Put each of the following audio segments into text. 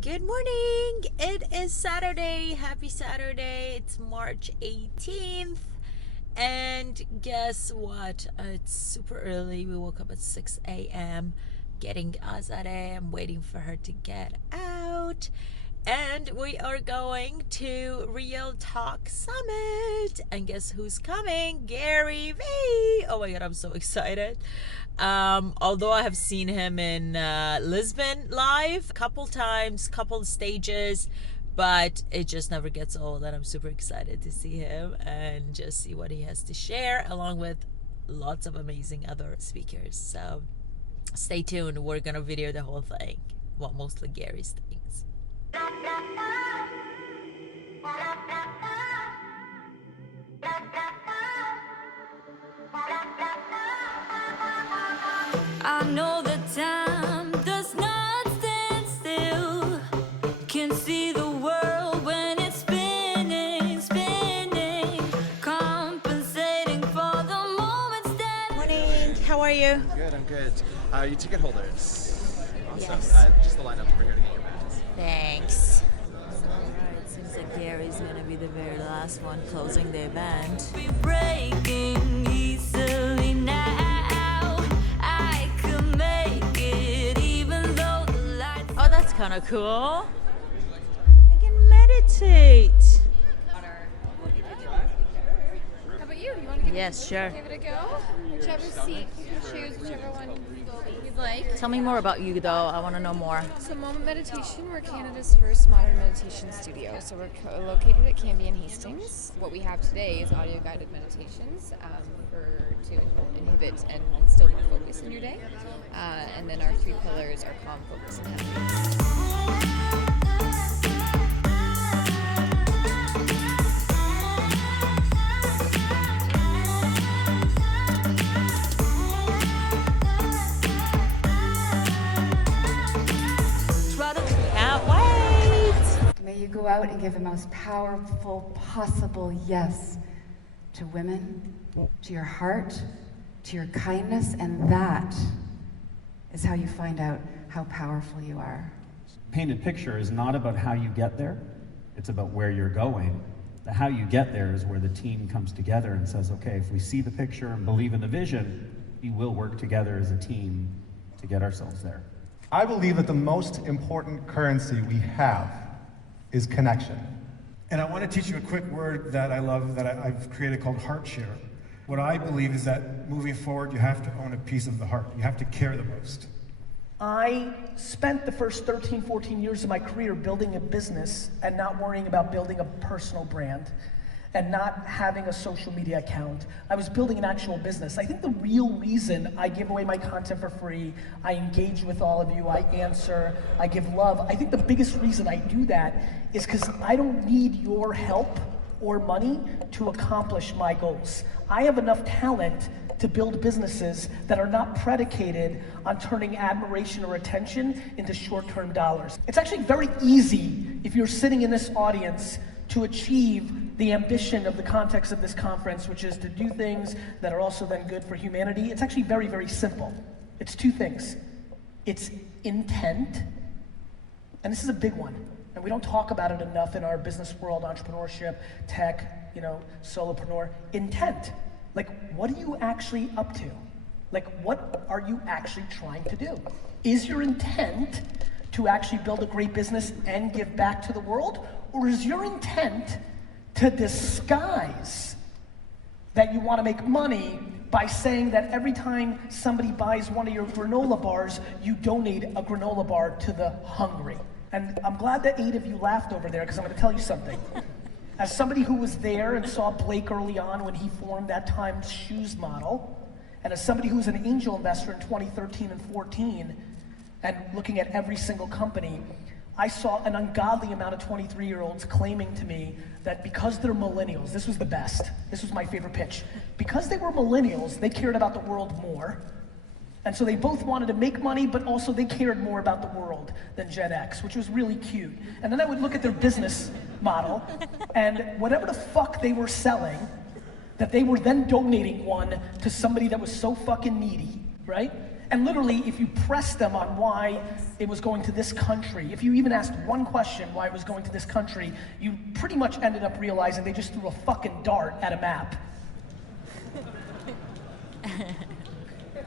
Good morning. It is Saturday. Happy Saturday. It's March 18th. And guess what? It's super early. We woke up at 6 a.m. getting Azadeh. I'm waiting for her to get out. And we are going to Real Talk Summit. And guess who's coming? Gary Vee. Oh my God, I'm so excited. Although I have seen him in Lisbon live a couple times, couple stages, but it just never gets old, and I'm super excited to see him and just see what he has to share, along with lots of amazing other speakers. So stay tuned. We're gonna video the whole thing. Well, mostly Gary's things. I know the time does not stand still. Can see the world when it's spinning, spinning. Compensating for the moments that. Morning. How are you? Good, I'm good. You ticket holders. Awesome. Yes. Just the lineup over here to get your badges. Thanks. Alright, seems like Gary's gonna be the very last one closing the event. Be breaking easily now. I could make it even though the lights. Oh, that's kind of cool. I can meditate. How about you? You want to give Yes, sure. give it a go? Whichever seat you can choose, whichever one you'd like. Tell me more about you, though. I want to know more. So Moment Meditation, we're Canada's first modern meditation studio. So we're located at Cambie and Hastings. What we have today is audio guided meditations to inhibit and instill more focus in your day. And then our three pillars are calm, focus, and happiness. Can't wait. May you go out and give the most powerful possible yes to women, to your heart, to your kindness, and that is how you find out how powerful you are. Painted picture is not about how you get there, it's about where you're going. The how you get there is where the team comes together and says, okay, if we see the picture and believe in the vision, we will work together as a team to get ourselves there. I believe that the most important currency we have is connection. And I want to teach you a quick word that I love that I've created called heart share. What I believe is that moving forward, you have to own a piece of the heart. You have to care the most. I spent the first 13, 14 years of my career building a business and not worrying about building a personal brand and not having a social media account. I was building an actual business. I think the real reason I give away my content for free, I engage with all of you, I answer, I give love, I think the biggest reason I do that is because I don't need your help or money to accomplish my goals. I have enough talent to build businesses that are not predicated on turning admiration or attention into short-term dollars. It's actually very easy if you're sitting in this audience to achieve the ambition of the context of this conference, which is to do things that are also then good for humanity. It's actually very, very simple. It's two things. It's intent, and this is a big one, and we don't talk about it enough in our business world, entrepreneurship, tech, solopreneur. Intent. Like, what are you actually up to? Like, what are you actually trying to do? Is your intent to actually build a great business and give back to the world? Or is your intent to disguise that you want to make money by saying that every time somebody buys one of your granola bars, you donate a granola bar to the hungry? And I'm glad that 8 of you laughed over there, because I'm going to tell you something. As somebody who was there and saw Blake early on when he formed that Times Shoes model, and as somebody who was an angel investor in 2013 and 14, and looking at every single company, I saw an ungodly amount of 23-year-olds claiming to me that because they're millennials, this was the best, this was my favorite pitch, because they were millennials, they cared about the world more, and so they both wanted to make money, but also they cared more about the world than Gen X, which was really cute. And then I would look at their business model, and whatever the fuck they were selling, that they were then donating one to somebody that was so fucking needy, right? And literally, if you press them on why it was going to this country, if you even asked one question why it was going to this country, you pretty much ended up realizing they just threw a fucking dart at a map.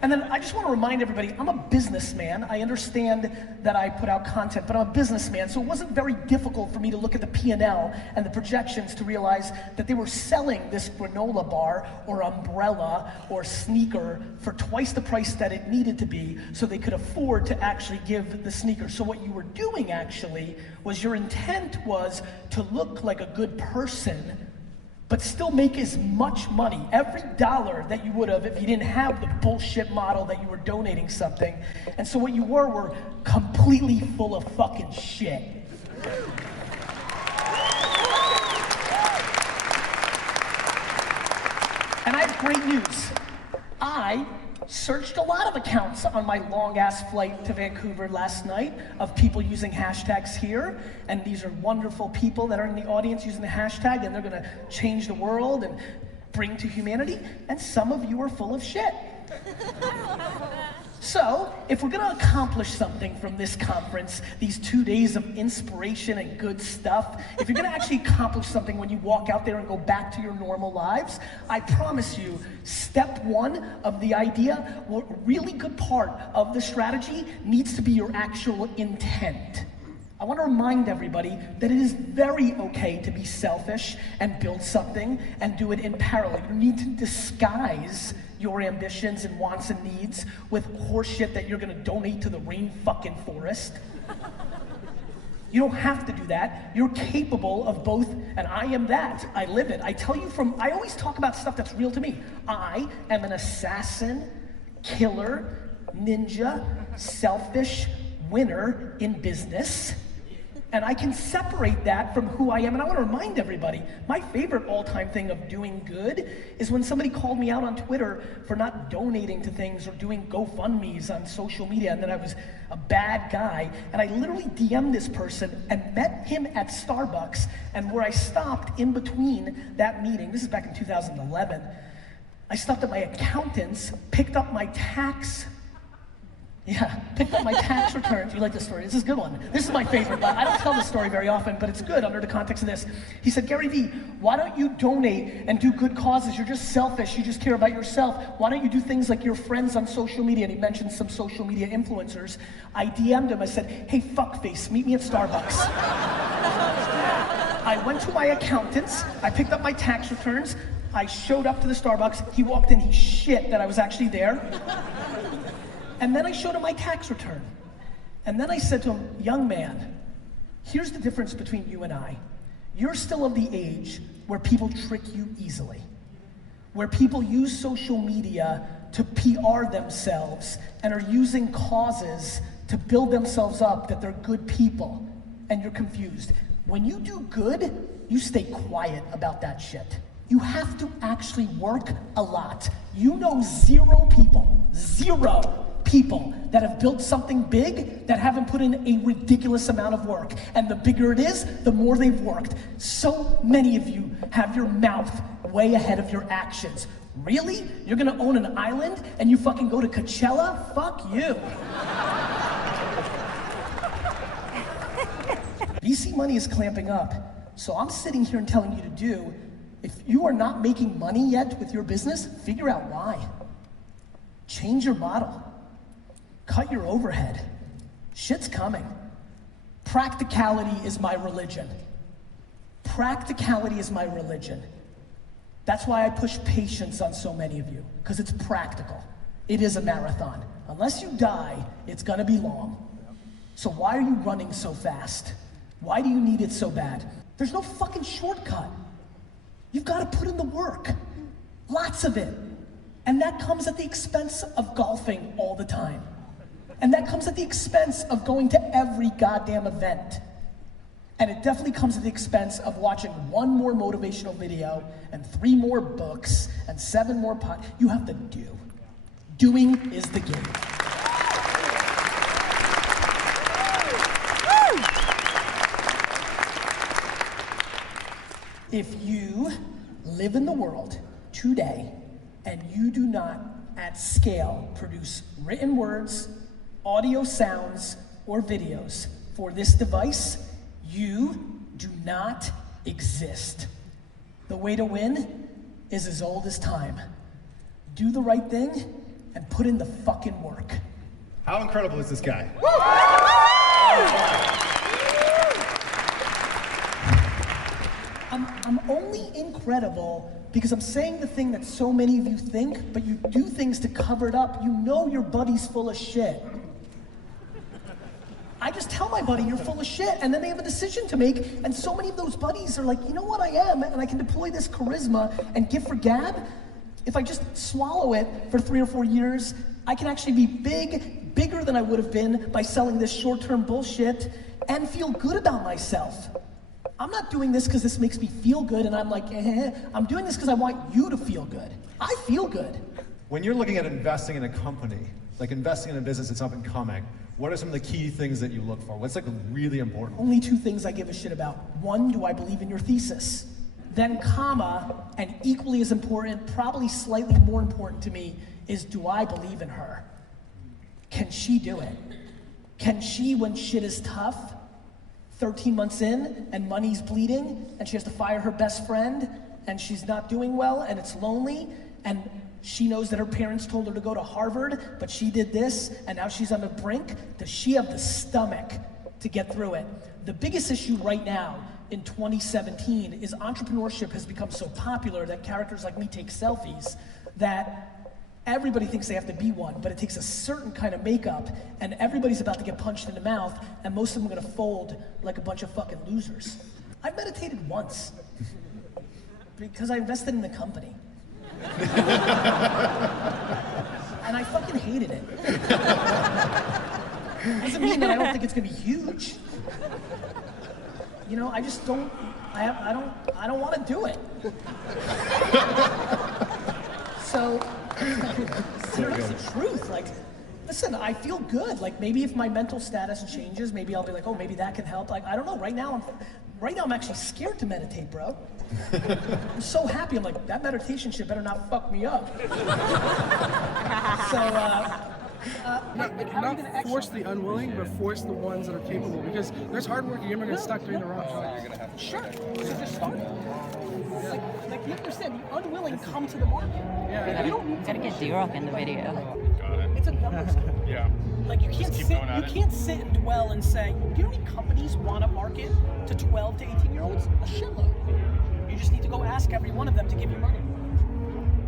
And then I just want to remind everybody, I'm a businessman. I understand that I put out content, but I'm a businessman, so it wasn't very difficult for me to look at the P&L and the projections to realize that they were selling this granola bar or umbrella or sneaker for twice the price that it needed to be so they could afford to actually give the sneaker. So what you were doing actually was your intent was to look like a good person but still make as much money, every dollar that you would have if you didn't have the bullshit model that you were donating something. And so what you were completely full of fucking shit. And I have great news. I searched a lot of accounts on my long-ass flight to Vancouver last night of people using hashtags here, and these are wonderful people that are in the audience using the hashtag, and they're gonna change the world and bring to humanity, and some of you are full of shit. So, if we're gonna accomplish something from this conference, these 2 days of inspiration and good stuff, if you're gonna actually accomplish something when you walk out there and go back to your normal lives, I promise you, step one of the idea, a really good part of the strategy needs to be your actual intent. I want to remind everybody that it is very okay to be selfish and build something and do it in parallel. You need to disguise your ambitions and wants and needs with horseshit that you're gonna donate to the rain fucking forest. You don't have to do that. You're capable of both, and I am that. I live it. I tell you I always talk about stuff that's real to me. I am an assassin, killer, ninja, selfish winner in business. And I can separate that from who I am. And I want to remind everybody, my favorite all-time thing of doing good is when somebody called me out on Twitter for not donating to things or doing GoFundMes on social media, and that I was a bad guy. And I literally DM'd this person and met him at Starbucks, and where I stopped in between that meeting, this is back in 2011, I stopped at my accountant's, picked up my tax returns. You like this story? This is a good one. This is my favorite, but I don't tell this story very often, but it's good under the context of this. He said, Gary Vee, why don't you donate and do good causes? You're just selfish. You just care about yourself. Why don't you do things like your friends on social media? And he mentioned some social media influencers. I DM'd him. I said, hey, fuckface, meet me at Starbucks. I went to my accountant's. I picked up my tax returns. I showed up to the Starbucks. He walked in. He shit that I was actually there. And then I showed him my tax return. And then I said to him, young man, here's the difference between you and I. You're still of the age where people trick you easily, where people use social media to PR themselves and are using causes to build themselves up that they're good people, and you're confused. When you do good, you stay quiet about that shit. You have to actually work a lot. You know zero people that have built something big that haven't put in a ridiculous amount of work. And the bigger it is, the more they've worked. So many of you have your mouth way ahead of your actions. Really? You're gonna own an island and you fucking go to Coachella? Fuck you. VC money is clamping up. So I'm sitting here and telling you to do, if you are not making money yet with your business, figure out why. Change your model. Cut your overhead. Shit's coming. Practicality is my religion. Practicality is my religion. That's why I push patience on so many of you, because it's practical. It is a marathon. Unless you die, it's gonna be long. So why are you running so fast? Why do you need it so bad? There's no fucking shortcut. You've gotta put in the work. Lots of it. And that comes at the expense of golfing all the time. And that comes at the expense of going to every goddamn event. And it definitely comes at the expense of watching one more motivational video and 3 more books and 7 more You have to do. Doing is the game. If you live in the world today and you do not at scale produce written words, audio sounds, or videos for this device, you do not exist. The way to win is as old as time. Do the right thing and put in the fucking work. How incredible is this guy? I'm only incredible because I'm saying the thing that so many of you think, but you do things to cover it up. You know your buddy's full of shit. I just tell my buddy, you're full of shit, and then they have a decision to make, and so many of those buddies are like, you know what, I am, and I can deploy this charisma and gift for gab. If I just swallow it for 3 or 4 years, I can actually be bigger than I would have been by selling this short-term bullshit and feel good about myself. I'm not doing this because this makes me feel good and I'm like, I'm doing this because I want you to feel good. I feel good. When you're looking at investing in a company, like investing in a business that's up and coming, what are some of the key things that you look for? What's like really important? Only 2 things I give a shit about. 1, do I believe in your thesis? Then comma, and equally as important, probably slightly more important to me, is do I believe in her? Can she do it? Can she, when shit is tough, 13 months in and money's bleeding and she has to fire her best friend and she's not doing well and it's lonely and she knows that her parents told her to go to Harvard, but she did this and now she's on the brink. Does she have the stomach to get through it? The biggest issue right now in 2017 is entrepreneurship has become so popular that characters like me take selfies that everybody thinks they have to be one, but it takes a certain kind of makeup, and everybody's about to get punched in the mouth, and most of them are gonna fold like a bunch of fucking losers. I meditated once, because I invested in the company. And I fucking hated it. Doesn't mean that I don't think it's gonna be huge. You know, I just don't, I don't wanna do it. So, it's the truth. Like, listen, I feel good. Like, maybe if my mental status changes, maybe I'll be like, oh, maybe that can help. Like, I don't know. Right now I'm actually scared to meditate, bro. I'm so happy. I'm like, that meditation shit better not fuck me up. So, not force the unwilling, but force the ones that are capable. Because there's hardworking immigrants stuck doing the wrong thing. Sure. So just start. Like you understand, the unwilling come to the market. Yeah. You don't need Gotta get D-Rock in the video. Got it. It's a numbers game. Yeah. Like you can't sit and dwell and say, do you know how many companies want to market to 12 to 18-year-olds? A shitload. You just need to go ask every one of them to give you money.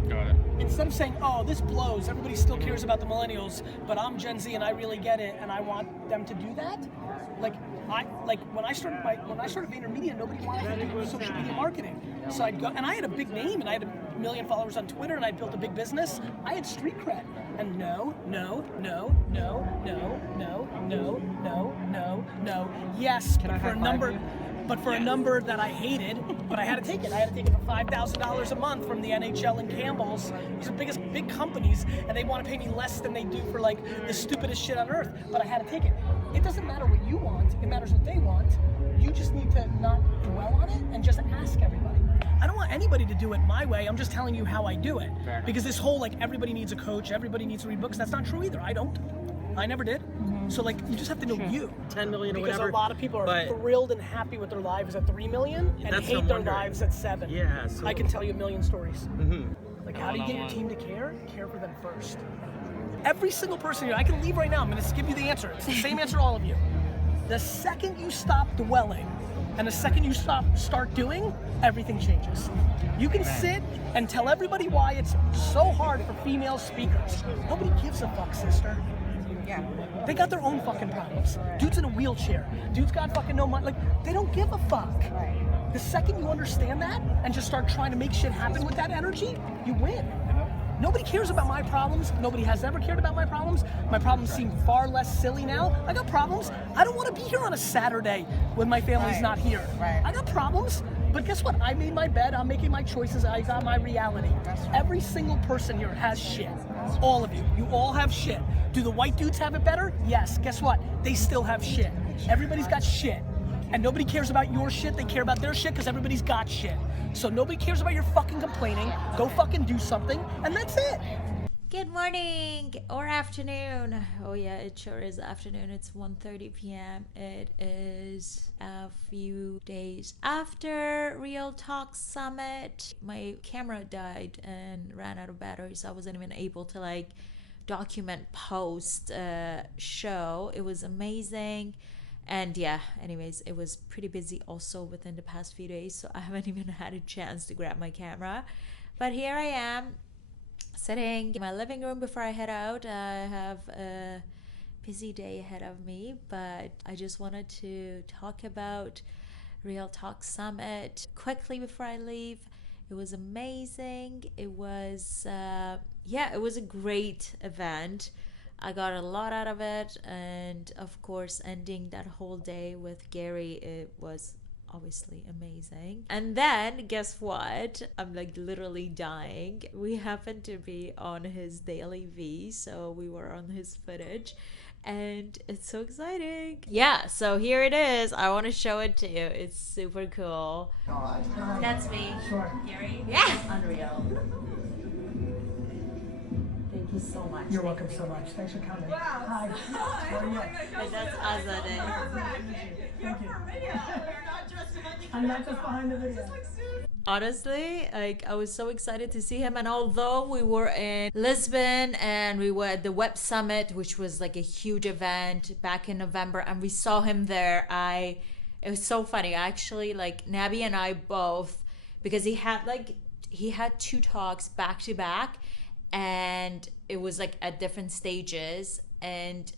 Got it. Instead of saying, oh, this blows, everybody still cares about the millennials, but I'm Gen Z and I really get it and I want them to do that. When I started VaynerMedia, nobody wanted to do social media marketing. So I'd go, and I had a big name, and I had 1 million followers on Twitter, and I built a big business. I had street cred, and no. Yes, but for a number that I hated, but I had to take it. I had to take it for $5,000 a month from the NHL and Campbell's. These are big companies, and they want to pay me less than they do for like the stupidest shit on earth. But I had to take it. It doesn't matter what you want, it matters what they want. You just need to not dwell on it and just ask everybody. I don't want anybody to do it my way, I'm just telling you how I do it. Fair. Because this whole like everybody needs a coach, everybody needs to read books, that's not true either. I don't. I never did. So like you just have to know you. 10 million or because whatever. A lot of people are thrilled and happy with their lives at 3 million and hate their lives at 7. Yeah. So I can tell you a million stories. Like how do you get your team to care? Care for them first. Every single person here, I can leave right now, I'm gonna give you the answer. It's the same answer to all of you. The second you stop dwelling and the second you start doing, everything changes. You can sit and tell everybody why it's so hard for female speakers. Nobody gives a fuck, sister. Yeah. They got their own fucking problems. Dude's in a wheelchair. Dude's got fucking no money. Like, they don't give a fuck. The second you understand that and just start trying to make shit happen with that energy, you win. Nobody cares about my problems. Nobody has ever cared about my problems. My problems seem far less silly now. I got problems. I don't want to be here on a Saturday when my family's not here. I got problems, but guess what? I made my bed. I'm making my choices. I got my reality. Every single person here has shit. All of you. You all have shit. Do the white dudes have it better? Yes. Guess what? They still have shit. Everybody's got shit. And nobody cares about your shit. They care about their shit because everybody's got shit. So nobody cares about your fucking complaining. Go fucking do something, and that's it. Good morning or afternoon. Oh yeah, it sure is afternoon. It's 1:30 p.m. It is a few days after Real Talk Summit. My camera died and ran out of battery, so I wasn't even able to like document post show. It was amazing. And yeah, anyways, it was pretty busy also within the past few days, so I haven't even had a chance to grab my camera. But here I am, sitting in my living room before I head out. I have a busy day ahead of me, but I just wanted to talk about Real Talk Summit quickly before I leave. It was amazing. It was, it was a great event. I got a lot out of it, and of course, ending that whole day with Gary, it was obviously amazing. And then guess what, I'm like literally dying. We happened to be on his daily V, so we were on his footage, and it's so exciting. Yeah, so here it is. I want to show it to you. It's super cool. That's me. Sure. Gary. Yes. Unreal. Thank you so much. You're welcome so much. Thanks for coming. Wow. Hi. How are you? And that's Azadeh. You're for real. You're not just I'm not just behind the video. Honestly, like I was so excited to see him, and although we were in Lisbon and we were at the Web Summit, which was like a huge event back in November, and we saw him there, it was so funny actually. Like Nabi and I both, because he had two talks back to back, and it was like at different stages, and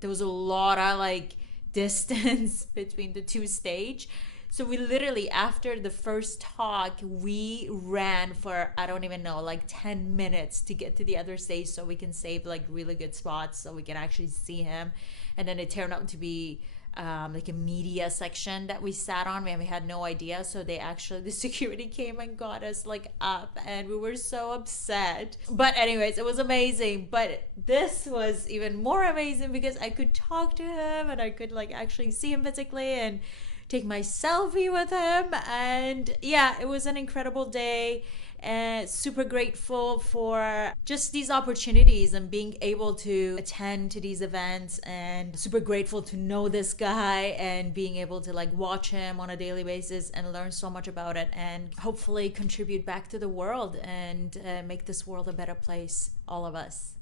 there was a lot of like distance between the two stage. So we literally, after the first talk, we ran for, I don't even know, like 10 minutes to get to the other stage so we can save like really good spots so we can actually see him. And then it turned out to be like a media section that we sat on, and we had no idea. So the security came and got us like up, and we were so upset. But anyways, it was amazing. But this was even more amazing because I could talk to him, and I could like actually see him physically and take my selfie with him. And yeah, it was an incredible day, and super grateful for just these opportunities and being able to attend to these events, and super grateful to know this guy and being able to like watch him on a daily basis and learn so much about it, and hopefully contribute back to the world and make this world a better place, all of us.